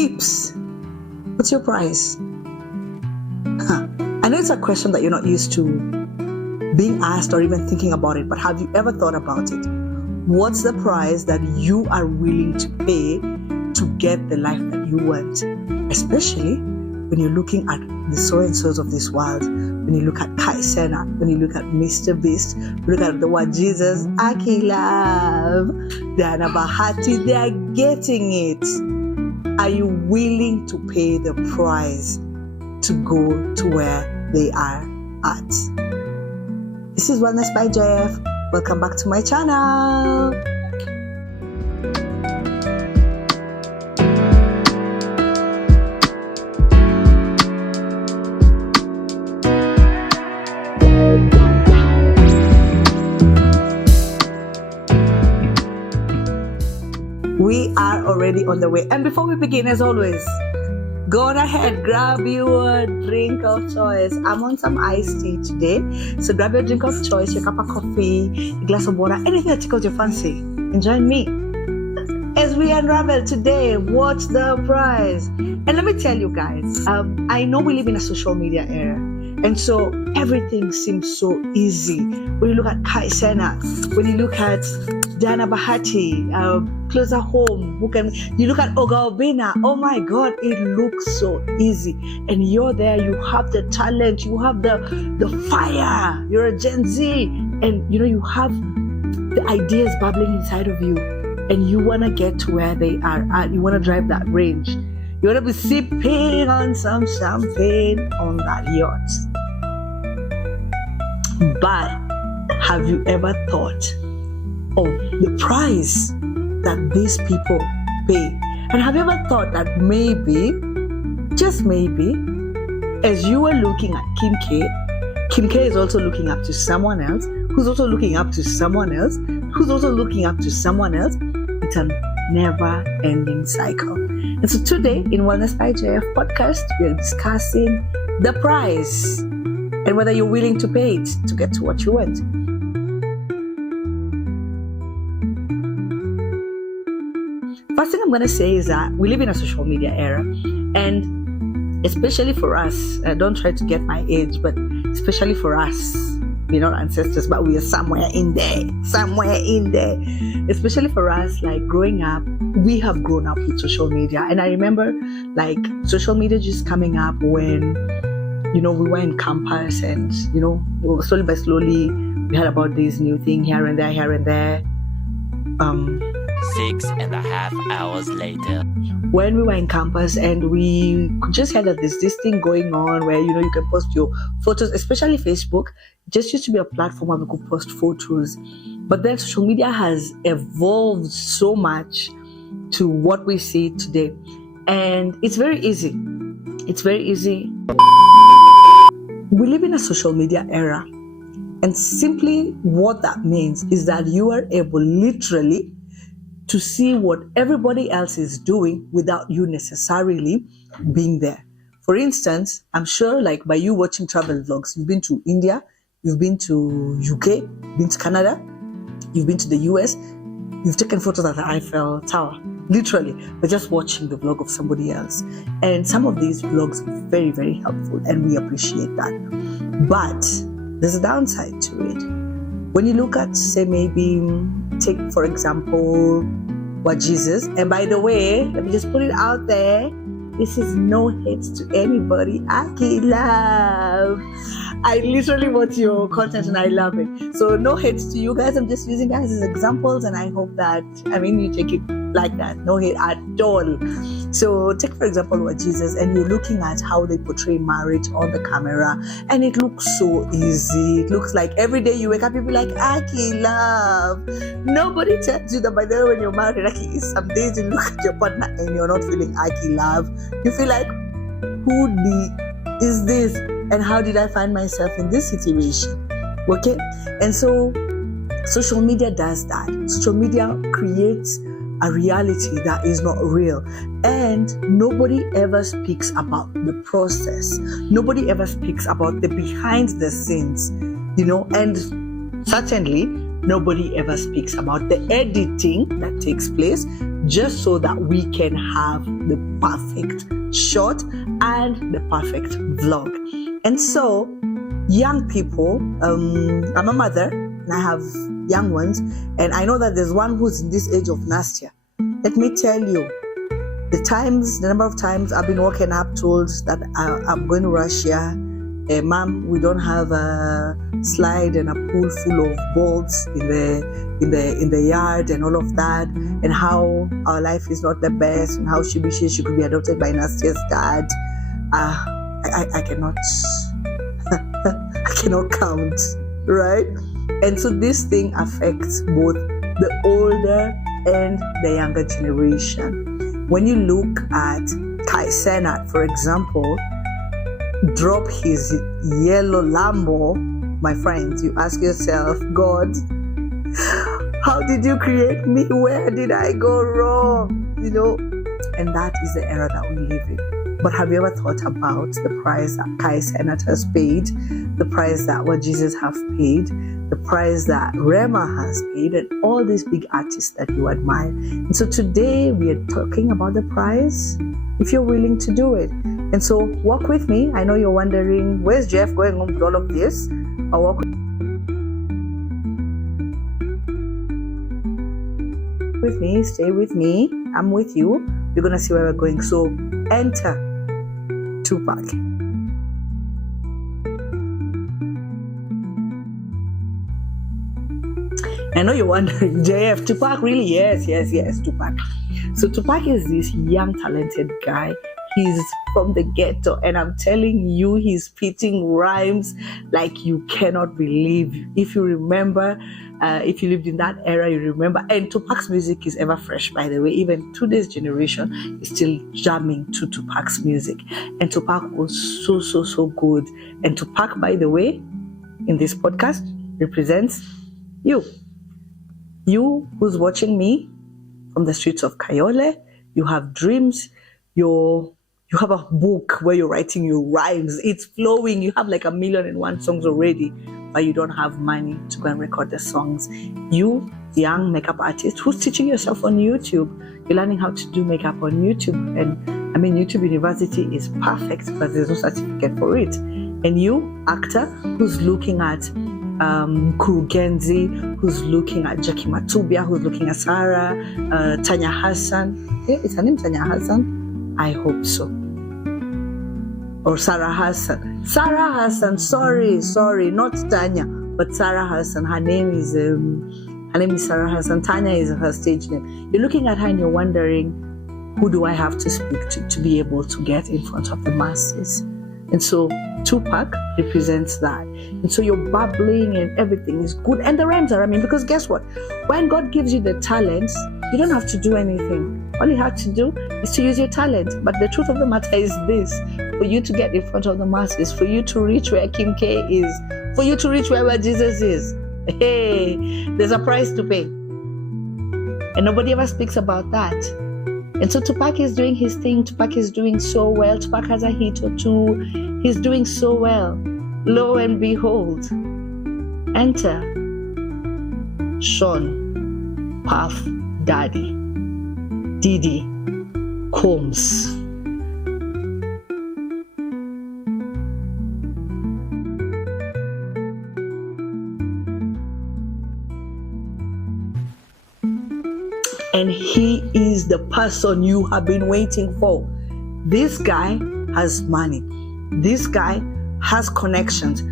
Peeps, what's your price? I know it's a question that you're not used to being asked or even thinking about it, but have you ever thought about it? What's the price that you are willing to pay to get the life that you want? Especially when you're looking at the so-and-sos of this world, when you look at Kai Sena, when you look at Mr. Beast, look at the word Jesus, Aki Love, Diana Bahati, they are getting it. Are you willing to pay the price to go to where they are at? This is Wellness by JF. Welcome back to my channel. We are already on the way. And before we begin, as always, go on ahead, grab your drink of choice. I'm on some iced tea today. So grab your drink of choice, your cup of coffee, a glass of water, anything that tickles your fancy. And join me as we unravel today. What's the price? And let me tell you guys, I know we live in a social media era. And so everything seems so easy. When you look at Kai Sena, when you look at Diana Bahati, Closer Home, you look at Oga Obina, oh my God, it looks so easy. And you're there, you have the talent, you have the fire, you're a Gen Z, and you have the ideas bubbling inside of you, and you want to get to where they are at. You want to drive that range. You want to be sipping on some champagne on that yacht. But have you ever thought of the price that these people pay? And have you ever thought that maybe, just maybe, as you are looking at Kim K is also looking up to someone else, who's also looking up to someone else, who's also looking up to someone else. It's a never-ending cycle. And so today in Wellness by JF podcast, we're discussing the price and whether you're willing to pay it to get to what you want. First thing I'm going to say is that we live in a social media era, and especially for us, don't try to get my age, but especially for us, we're not ancestors, but we are somewhere in there, especially for us, like growing up, we have grown up with social media. And I remember like social media just coming up when, we were in campus, and, slowly by slowly, we heard about this new thing here and there. 6.5 hours later, when we were in campus, and we could just hear that there's this thing going on where you can post your photos, especially Facebook. It just used to be a platform where we could post photos, but then social media has evolved so much to what we see today, and it's very easy. We live in a social media era, and simply what that means is that you are able literally to see what everybody else is doing without you necessarily being there. For instance, I'm sure like by you watching travel vlogs, you've been to India, you've been to UK, you've been to Canada, you've been to the US, you've taken photos at the Eiffel Tower, literally, but just watching the vlog of somebody else. And some of these vlogs are very, very helpful, and we appreciate that. But there's a downside to it. When you look at, say, maybe take, for example, what Jesus, and by the way, let me just put it out there, this is no hate to anybody. Aki Love. I literally watch your content and I love it. So no hate to you guys. I'm just using guys as examples, and I hope that, you take it like that. No hate at all. So take, for example, what Jesus, and you're looking at how they portray marriage on the camera, and it looks so easy. It looks like every day you wake up, you be like, Aki Love. Nobody tells you that, by the way, when you're married, Aki, some days you look at your partner and you're not feeling Aki Love. You feel like, is this? And how did I find myself in this situation? Okay? And so social media does that. Social media creates a reality that is not real. And nobody ever speaks about the process. Nobody ever speaks about the behind the scenes, and certainly nobody ever speaks about the editing that takes place just so that we can have the perfect shot and the perfect vlog. And so, young people, I'm a mother and I have young ones, and I know that there's one who's in this age of Nastia. Let me tell you, the number of times I've been woken up told that I'm going to Russia. Mom, we don't have a slide and a pool full of balls in the yard and all of that, and how our life is not the best, and how she wishes she could be adopted by Nastia's dad. I cannot I cannot count, right? And so this thing affects both the older and the younger generation. When you look at Kai Cenat, for example, drop his yellow Lambo, my friends, you ask yourself, God, how did you create me? Where did I go wrong? You know, and that is the era that we live in. But have you ever thought about the price that Kai Cenat has paid, the price that what Jesus have paid, the price that Rema has paid, and all these big artists that you admire? And so today we are talking about the price, if you're willing to do it. And so walk with me. I know you're wondering, where's Jeff going on with all of this? I'll walk with me, stay with me, I'm with you. You're gonna see where we're going. So enter Tupac. I know you're wondering, JF, Tupac, really? Yes, Tupac. So Tupac is this young, talented guy. He's from the ghetto, and I'm telling you, he's spitting rhymes like you cannot believe. If you remember, if you lived in that era, you remember. And Tupac's music is ever fresh, by the way. Even today's generation is still jamming to Tupac's music. And Tupac was so good. And Tupac, by the way, in this podcast, represents you. You who's watching me from the streets of Kayole. You have dreams. You have a book where you're writing your rhymes. It's flowing. You have like 1,000,001 songs already, but you don't have money to go and record the songs. You, young makeup artist who's teaching yourself on YouTube, you're learning how to do makeup on YouTube. And I mean, YouTube University is perfect, but there's no certificate for it. And you, actor, who's looking at Kurugenzi, who's looking at Jackie Matubia, who's looking at Sarah, Tanya Hassan. Yeah, is her name Tanya Hassan? I hope so. Or Sarah Hassan. Sarah Hassan, sorry, not Tanya, but Sarah Hassan. Her name is Sarah Hassan. Tanya is her stage name. You're looking at her and you're wondering, who do I have to speak to be able to get in front of the masses? And so Tupac represents that. And so you're babbling and everything is good. And the rhymes are rhyming, because guess what? When God gives you the talents, you don't have to do anything. All you have to do is to use your talent. But the truth of the matter is this: for you to get in front of the masses, for you to reach where Kim K is, for you to reach where Jesus is, hey, there's a price to pay. And nobody ever speaks about that. And so Tupac is doing his thing. Tupac is doing so well. Tupac has a hit or two. He's doing so well. Lo and behold, enter Sean, Puff Daddy, Diddy Combs. And he is the person you have been waiting for. This guy has money. This guy has connections.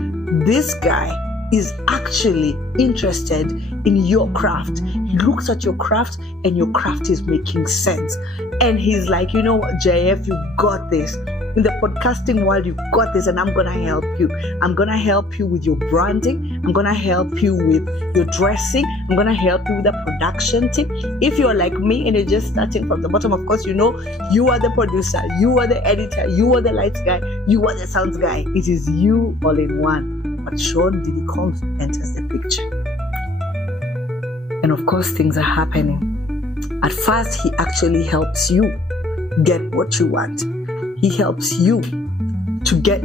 This guy is actually interested in your craft. He looks at your craft and your craft is making sense. And he's like, you know what, JF, you got this. In the podcasting world, you got this, and I'm going to help you. I'm going to help you with your branding. I'm going to help you with your dressing. I'm going to help you with the production team. If you're like me and you're just starting from the bottom, of course, you know, you are the producer, you are the editor, you are the lights guy, you are the sounds guy. It is you all in one. But Sean Diddy Combs enters the picture. And of course, things are happening. At first, he actually helps you get what you want. He helps you to get.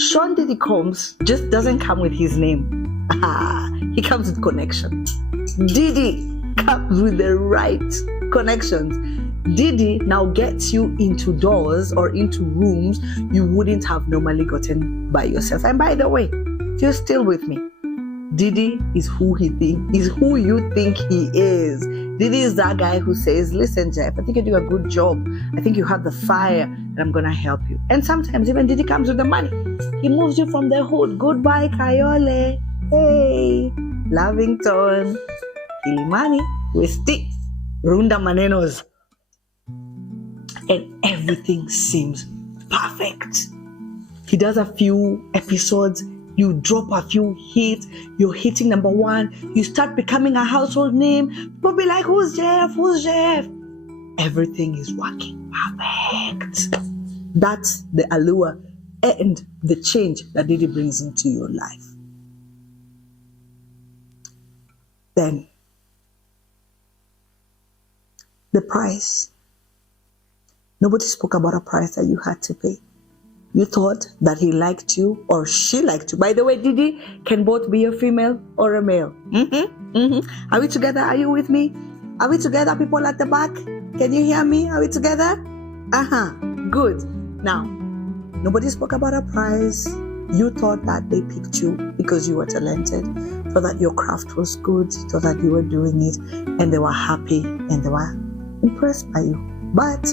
Sean Diddy Combs just doesn't come with his name. He comes with connection. Diddy comes with the right connections. Diddy now gets you into doors or into rooms you wouldn't have normally gotten by yourself. And by the way, if you're still with me, Diddy is who you think he is. Diddy is that guy who says, listen, Jeff, I think you do a good job. I think you have the fire and I'm going to help you. And sometimes even Diddy comes with the money. He moves you from the hood. Goodbye, Kayole. Hey, Lavington, Kilimani, Westi, Runda Manenos. And everything seems perfect. He does a few episodes. You drop a few hits, you're hitting number one, you start becoming a household name. People be like, who's Jeff? Who's Jeff? Everything is working perfect. That's the allure and the change that Diddy brings into your life. Then, the price. Nobody spoke about a price that you had to pay. You thought that he liked you or she liked you. By the way, Diddy can both be a female or a male. Are we together? Are you with me? Are we together, people at the back? Can you hear me? Are we together? Good. Now, nobody spoke about a price. You thought that they picked you because you were talented, thought that your craft was good, thought that you were doing it, and they were happy and they were impressed by you. But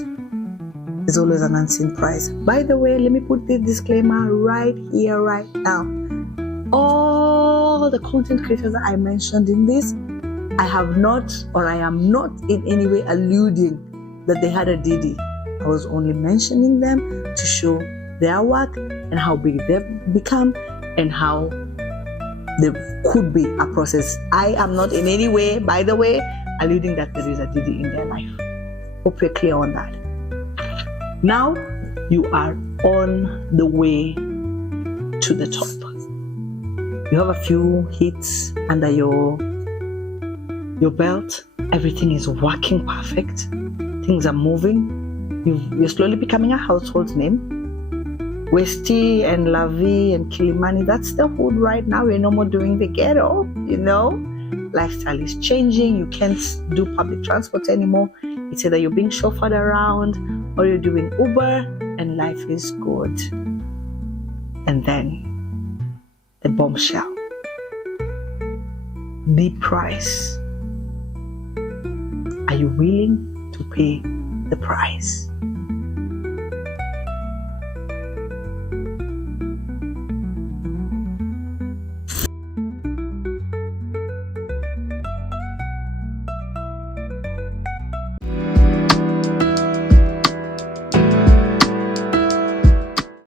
there's always an unseen price. By the way, let me put this disclaimer right here, right now. All the content creators that I mentioned in this, I am not in any way alluding that they had a Diddy. I was only mentioning them to show their work and how big they've become and how there could be a process. I am not in any way, by the way, alluding that there is a Diddy in their life. Hope you're clear on that. Now you are on the way to the top. You have a few hits under your belt. Everything is working perfect. Things are moving. You're slowly becoming a household name. Westy and Lavi and Kilimani, that's the hood right now. We're no more doing the ghetto, Lifestyle is changing. You can't do public transport anymore. It's either you're being chauffeured around or you're doing Uber and life is good. And then the bombshell. The price. Are you willing to pay the price?